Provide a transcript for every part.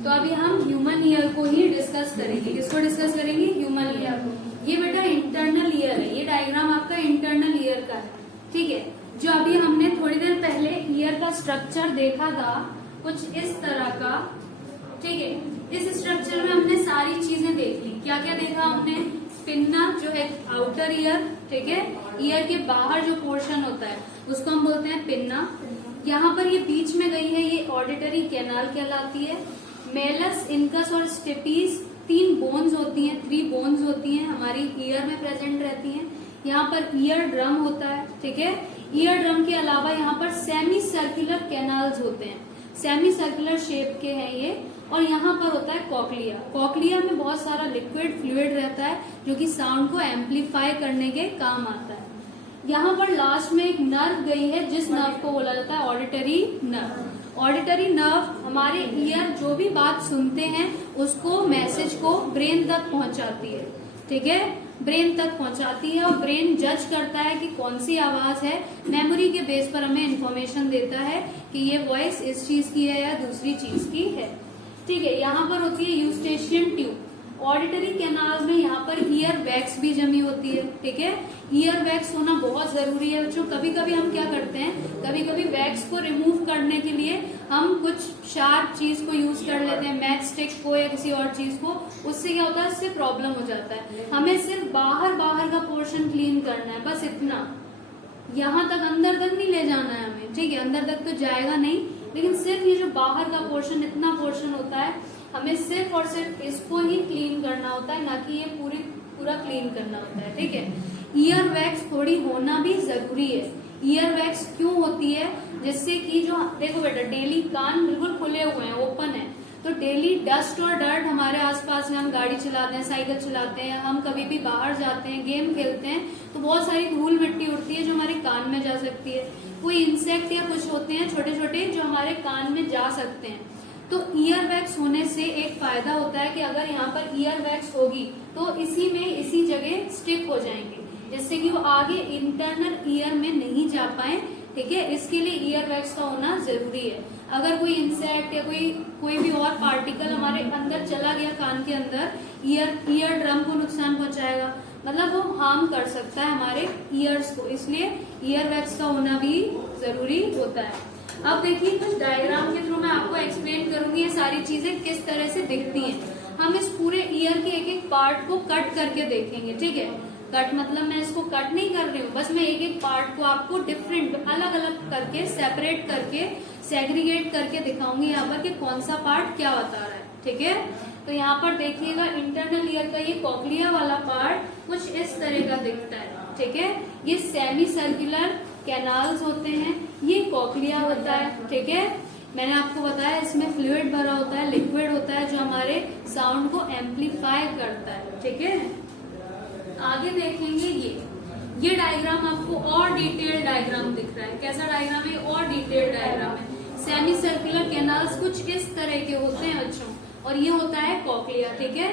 तो अभी हम ह्यूमन ईयर को ही डिस्कस करेंगे। किसको डिस्कस करेंगे? ह्यूमन ईयर को। ये बेटा इंटरनल ईयर है, ये डायग्राम आपका इंटरनल ईयर का है, ठीक है। जो अभी हमने थोड़ी देर पहले ईयर का स्ट्रक्चर देखा था कुछ इस तरह का, ठीक है। इस स्ट्रक्चर में हमने सारी चीजें देख ली। क्या क्या देखा हमने? पिन्ना जो है आउटर ईयर, ठीक है। ईयर के बाहर जो पोर्शन होता है उसको हम बोलते हैं पिन्ना। यहाँ पर ये बीच में गई है, ये ऑडिटरी कैनाल कहलाती है। मेलस, इनकस और स्टेपीज 3 बोन्स होती हैं, 3 बोन्स होती हैं, हमारी ईयर में प्रेजेंट रहती हैं। यहाँ पर ईयर ड्रम होता है, ठीक है। ईयर ड्रम के अलावा यहाँ पर सेमी सर्कुलर कैनाल्स होते हैं, सेमी सर्कुलर शेप के हैं ये। और यहाँ पर होता है कॉकलिया। कॉकलिया में बहुत सारा लिक्विड फ्लूइड रहता है जो कि साउंड को एम्पलीफाई करने के काम आता है। यहाँ पर लास्ट में एक नर्व गई है जिस नर्व को बोला जाता है ऑडिटरी नर्व। ऑडिटरी नर्व हमारे ईयर जो भी बात सुनते हैं उसको, मैसेज को ब्रेन तक पहुंचाती है, ठीक है। ब्रेन तक पहुंचाती है और ब्रेन जज करता है कि कौन सी आवाज है। मेमोरी के बेस पर हमें इंफॉर्मेशन देता है कि ये वॉइस इस चीज की है या दूसरी चीज की है, ठीक है। यहाँ पर होती है यूस्टेशियन ट्यूब। ऑडिटरी कैनाल में यहाँ पर ईयर वैक्स भी जमी होती है, ठीक है। ईयर वैक्स होना बहुत जरूरी है बच्चों। कभी कभी हम क्या करते हैं, कभी कभी वैक्स को रिमूव करने के लिए हम कुछ शार्प चीज को यूज कर लेते हैं, मैच स्टिक को या किसी और चीज को। उससे क्या होता है, इससे प्रॉब्लम हो जाता है। हमें सिर्फ बाहर का पोर्शन क्लीन करना है, बस इतना। यहाँ तक, अंदर तक नहीं ले जाना है हमें, ठीक है। अंदर तक तो जाएगा नहीं, लेकिन सिर्फ ये जो बाहर का पोर्शन, इतना पोर्शन होता है, हमें सिर्फ और सिर्फ इसको ही क्लीन करना होता है, ना कि ये पूरा क्लीन करना होता है, ठीक है। ईयर वैक्स थोड़ी होना भी जरूरी है। ईयर वैक्स क्यों होती है? जिससे कि जो, देखो बेटा, डेली कान बिल्कुल खुले हुए हैं, ओपन है, तो डेली डस्ट और डर्ट हमारे आसपास में, हम गाड़ी चलाते हैं, साइकिल चलाते हैं, हम कभी भी बाहर जाते हैं, गेम खेलते हैं, तो बहुत सारी धूल मिट्टी उड़ती है जो हमारे कान में जा सकती है। कोई इंसेक्ट या कुछ होते हैं छोटे छोटे जो हमारे कान में जा सकते हैं। तो ईयर वैक्स होने से एक फायदा होता है कि अगर यहाँ पर ईयर वैक्स होगी तो इसी जगह स्टिक हो जाएंगे, जिससे कि वो आगे इंटरनल ईयर में नहीं जा पाए, ठीक है। इसके लिए ईयर वैक्स का होना जरूरी है। अगर कोई इंसेक्ट या कोई भी और पार्टिकल हमारे अंदर चला गया कान के अंदर, ईयर ड्रम को नुकसान पहुंचाएगा, मतलब वो हार्म कर सकता है हमारे ईयर्स को। इसलिए ईयर वैक्स का होना भी जरूरी होता है। अब देखिए, कुछ डायग्राम के थ्रू मैं आपको एक्सप्लेन करूंगी ये सारी चीजें किस तरह से दिखती हैं। हम इस पूरे ईयर के एक एक पार्ट को कट करके देखेंगे, ठीक है। कट मतलब मैं इसको कट नहीं कर रही हूँ, बस मैं एक एक पार्ट को आपको डिफरेंट, अलग अलग करके, सेपरेट करके, सेग्रीगेट करके दिखाऊंगी यहाँ पर कि कौन सा पार्ट क्या बता रहा है, ठीक है। तो यहाँ पर देखिएगा, इंटरनल ईयर का ये कॉकलिया वाला पार्ट कुछ इस तरह का दिखता है, ठीक है। ये सेमी सर्कुलर कैनाल्स होते हैं, ये कॉकलिया होता है, ठीक है। मैंने आपको बताया इसमें फ्लूइड भरा होता है, लिक्विड होता है जो हमारे साउंड को एम्पलीफाई करता है, ठीक है। आगे देखेंगे ये डायग्राम आपको और डिटेल डायग्राम दिख रहा है। कैसा डायग्राम है? और डिटेल डायग्राम है। सेमी सर्कुलर कैनाल्स कुछ इस तरह के होते हैं बच्चों, और ये होता है कॉकलिया, ठीक है।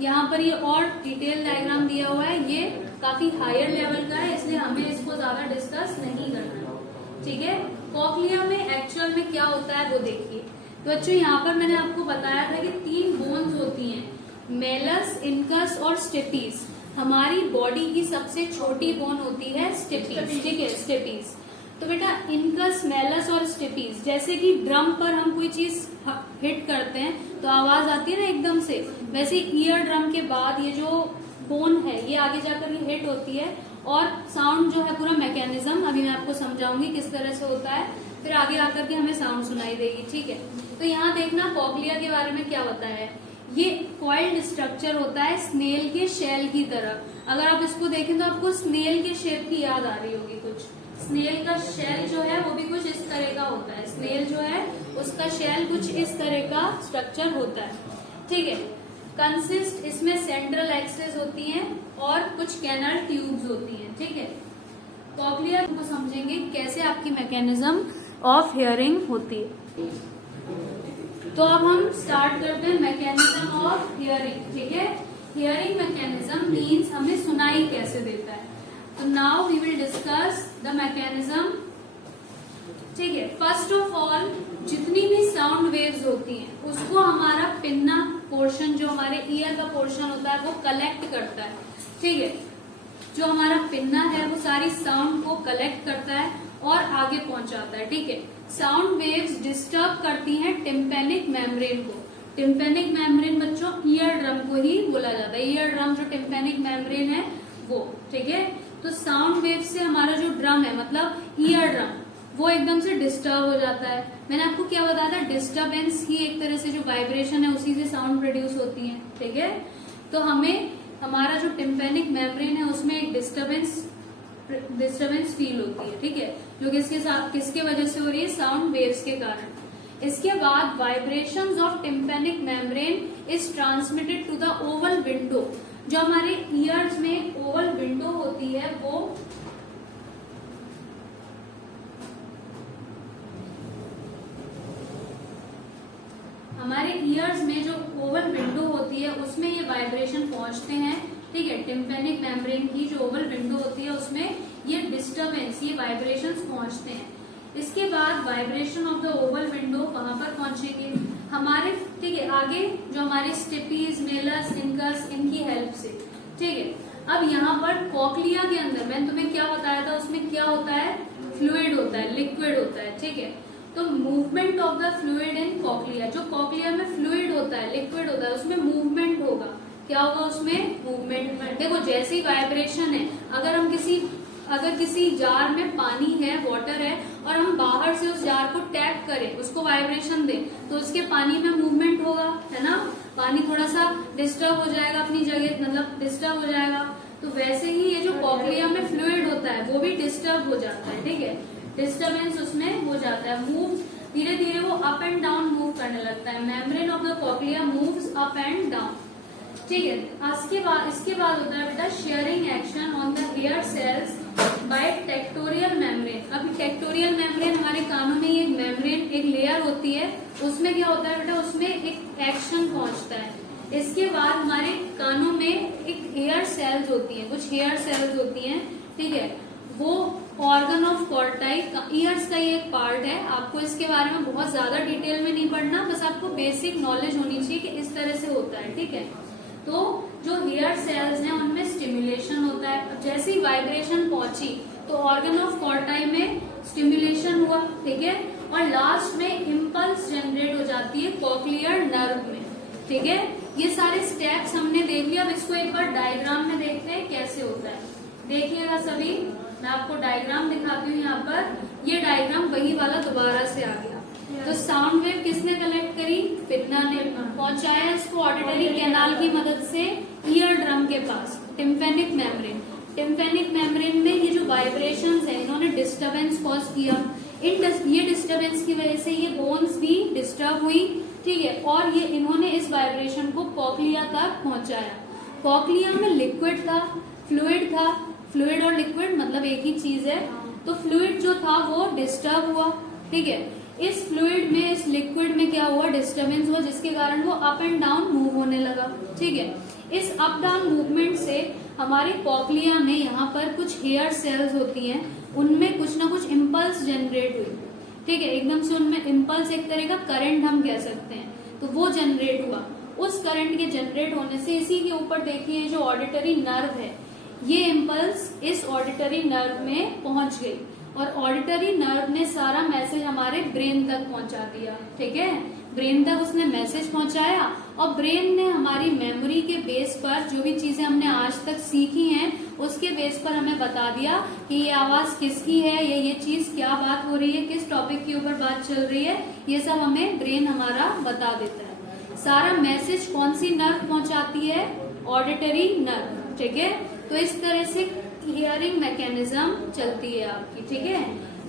यहाँ पर ये और डिटेल डायग्राम दिया हुआ है, ये काफी हायर लेवल का है, इसलिए हमें इसको ज्यादा डिस्कस नहीं करना है, ठीक है। कॉकलिया में एक्चुअल में क्या होता है वो देखिए। तो बच्चों, यहाँ पर मैंने आपको बताया था कि 3 बोन्स होती हैं, मेलस, इनकस और स्टेपीज। हमारी बॉडी की सबसे छोटी बोन होती है स्टेपीज, ठीक है, स्टेपीज। तो बेटा, इनकस, मेलस और स्टेपीज, जैसे कि ड्रम पर हम कोई चीज हिट करते हैं तो आवाज आती है ना एकदम से, वैसे ईयर ड्रम के बाद ये जो बोन है ये आगे जाकर ये हिट होती है, और साउंड जो है पूरा मैकेनिज्म अभी मैं आपको समझाऊंगी किस तरह से होता है, फिर आगे आकर के हमें साउंड सुनाई देगी, ठीक है। तो यहाँ देखना, कॉकलिया के बारे में क्या बताया है। ये कॉइल्ड स्ट्रक्चर होता है स्नेल के शेल की तरह। अगर आप इसको देखें तो आपको स्नेल के शेप की याद आ रही होगी कुछ। स्नेल का शेल जो है वो भी कुछ इस तरह का होता है। स्नेल जो है उसका शेल कुछ इस तरह का स्ट्रक्चर होता है, ठीक है। कंसिस्ट, इसमें सेंट्रल एक्सेस होती हैं और कुछ कैनल ट्यूब्स होती हैं, ठीक है। कॉकलिया को समझेंगे कैसे आपकी मैकेनिज्म ऑफ हियरिंग होती है। तो अब हम स्टार्ट करते हैं मैकेनिज्म ऑफ हियरिंग, ठीक है। हियरिंग मैकेनिज्म मीन्स हमें सुनाई कैसे देता है। तो now we will discuss the mechanism, ठीक है। फर्स्ट ऑफ ऑल जितनी भी साउंड वेव्स होती हैं उसको हमारा पिन्ना पोर्शन, जो हमारे ईयर का पोर्शन होता है, वो कलेक्ट करता है। ठीक है, जो हमारा पिन्ना है वो सारी साउंड को कलेक्ट करता है और आगे पहुंचाता है। ठीक है, साउंड वेव्स डिस्टर्ब करती हैं टिम्पैनिक मेम्ब्रेन को। टिम्पैनिक मेम्ब्रेन बच्चों ईयर ड्रम को ही बोला जाता है। ईयर ड्रम जो टिम्पैनिक मेम्ब्रेन है वो, ठीक है। तो साउंड वेव से हमारा जो ड्रम है, मतलब ईयर ड्रम, वो एकदम से डिस्टर्ब हो जाता है। मैंने आपको क्या बताया था, डिस्टर्बेंस ही एक तरह से जो वाइब्रेशन है उसी से साउंड प्रोड्यूस होती है। ठीक है, तो हमें हमारा जो टिम्पैनिक मेम्ब्रेन है उसमें एक डिस्टर्बेंस फील होती है। ठीक है, जो किसके वजह से हो रही है, साउंड वेव्स के कारण। इसके बाद vibrations of tympanic membrane is transmitted to the oval window. जो हमारे ईयर्स में ओवल विंडो होती है, वो हमारे ईयर्स में जो ओवल विंडो होती है उसमें ये वाइब्रेशन पहुंचते हैं। ठीक है, टिम्पैनिक मेम्ब्रेन की जो ओवल विंडो होती है उसमें ये डिस्टर्बेंस, ये वाइब्रेशंस पहुंचते हैं। इसके बाद vibration of the oval window कहाँ पर पहुंचेंगे हमारे, ठीक है, आगे जो हमारे स्टिपीज, मेलस, इंकस, इनकी हेल्प से। ठीक है, अब यहाँ पर कॉकलिया के अंदर मैंने तुम्हें क्या बताया था, उसमें क्या होता है, फ्लूइड होता है, लिक्विड होता है। ठीक है, तो movement of the fluid in cochlea, जो कॉकलिया में फ्लूइड होता है, लिक्विड होता है, उसमें मूवमेंट होगा। क्या होगा उसमें, मूवमेंट। देखो जैसी वाइब्रेशन है, अगर किसी जार में पानी है, वाटर है, और हम बाहर से उस जार को टैप करें, उसको वाइब्रेशन दें, तो उसके पानी में मूवमेंट होगा, है ना। पानी थोड़ा सा डिस्टर्ब हो जाएगा अपनी जगह, मतलब डिस्टर्ब हो जाएगा। तो वैसे ही ये जो कॉकलिया में फ्लूइड होता है वो भी डिस्टर्ब हो जाता है। ठीक है, डिस्टर्बेंस उसमें हो जाता है, मूव, धीरे धीरे वो अप एंड डाउन मूव करने लगता है। Membrane of the cochlea moves up and down. ठीक है, इसके बाद होता है बेटा shearing action on the hair cells by tectorial membrane. अब टेक्टोरियल मेम्ब्रेन, हमारे कानों में ये मेम्ब्रेन एक लेयर होती है, उसमें क्या होता है बेटा, उसमें एक एक्शन पहुंचता है। इसके बाद हमारे कानों में एक हेयर सेल्स होती है, कुछ हेयर सेल्स होती हैं। ठीक है, वो ऑर्गन ऑफ कॉर्टाई, ईयर्स का ये एक पार्ट है। आपको इसके बारे में बहुत ज्यादा डिटेल में नहीं पढ़ना, बस आपको बेसिक नॉलेज होनी चाहिए कि इस तरह से होता है। ठीक है, तो जो हेयर सेल्स हैं उनमें स्टिमुलेशन होता है। जैसी वाइब्रेशन पहुंची तो ऑर्गन ऑफ कॉर्टाई में स्टिमुलेशन हुआ। ठीक है, और लास्ट में इम्पल्स जनरेट हो जाती है कॉक्लियर नर्व में। ठीक है, ये सारे स्टेप्स हमने देख लिया। अब इसको एक बार डायग्राम में देखते हैं कैसे होता है। देखिएगा सभी, मैं आपको डायग्राम दिखाती हूँ। यहाँ पर ये डायग्राम वही वाला दोबारा से आ गया। तो साउंड वेव किसने कलेक्ट करी, पिन्ना ने पहुंचाया इसको ऑडिटरी कैनाल की मदद से ईयर ड्रम के पास, टिम्पैनिक मेम्ब्रेन। टिम्पैनिक मेम्ब्रेन में ये जो वाइब्रेशंस है, इन्होंने डिस्टर्बेंस कॉज किया। ये डिस्टर्बेंस की वजह से ये बोन्स भी डिस्टर्ब हुई। ठीक है, और ये इन्होंने इस वाइब्रेशन को कॉकलिया तक पहुंचाया। कॉकलिया में लिक्विड था, फ्लूइड था, फ्लूइड और लिक्विड मतलब एक ही चीज है। तो फ्लूइड जो था वो डिस्टर्ब हुआ। ठीक है, इस फ्लूइड में, इस लिक्विड में क्या हुआ, डिस्टर्बेंस हुआ, जिसके कारण वो अप एंड डाउन मूव होने लगा। ठीक है, इस अप डाउन मूवमेंट से हमारे कॉकलिया में यहाँ पर कुछ हेयर सेल्स होती हैं, उनमें कुछ ना कुछ इम्पल्स जनरेट हुई। ठीक है, एकदम से उनमें इम्पल्स, एक तरह का करंट हम कह सकते हैं, तो वो जनरेट हुआ। उस करंट के जनरेट होने से इसी के ऊपर देखिए जो ऑडिटरी नर्व है, ये इम्पल्स इस ऑडिटरी नर्व में पहुंच गई और ऑडिटरी नर्व ने सारा मैसेज हमारे ब्रेन तक पहुंचा दिया। ठीक है, ब्रेन तक उसने मैसेज पहुंचाया और ब्रेन ने हमारी मेमोरी के बेस पर जो भी चीजें हमने आज तक सीखी हैं उसके बेस पर हमें बता दिया कि ये आवाज किसकी है, ये चीज क्या बात हो रही है, किस टॉपिक के ऊपर बात चल रही है, ये सब हमें ब्रेन हमारा बता देता है। सारा मैसेज कौन सी नर्व पहुंचाती है, ऑडिटरी नर्व। ठीक है, तो इस तरह से हियरिंग मैकेनिज्म चलती है आपकी। ठीक है,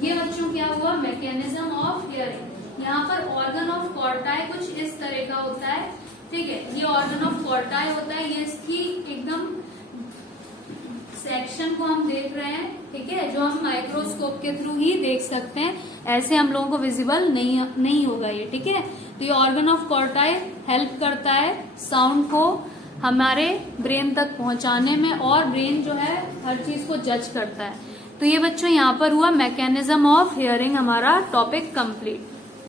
ये बच्चों क्या हुआ, मैकेनिज्म ऑफ हियरिंग। यहाँ पर ऑर्गन ऑफ कॉर्टाई कुछ इस तरह का होता है। ठीक है, ये ऑर्गन ऑफ कॉर्टाई होता है, ये इसकी एकदम सेक्शन को हम देख रहे हैं। ठीक है, जो हम माइक्रोस्कोप के थ्रू ही देख सकते हैं, ऐसे हम लोगों को विजिबल नहीं होगा ये। ठीक है, तो ये ऑर्गन ऑफ कॉर्टाई हेल्प करता है साउंड को हमारे ब्रेन तक पहुंचाने में, और ब्रेन जो है हर चीज को जज करता है। तो ये बच्चों यहाँ पर हुआ मैकेनिज्म ऑफ हियरिंग हमारा टॉपिक कंप्लीट।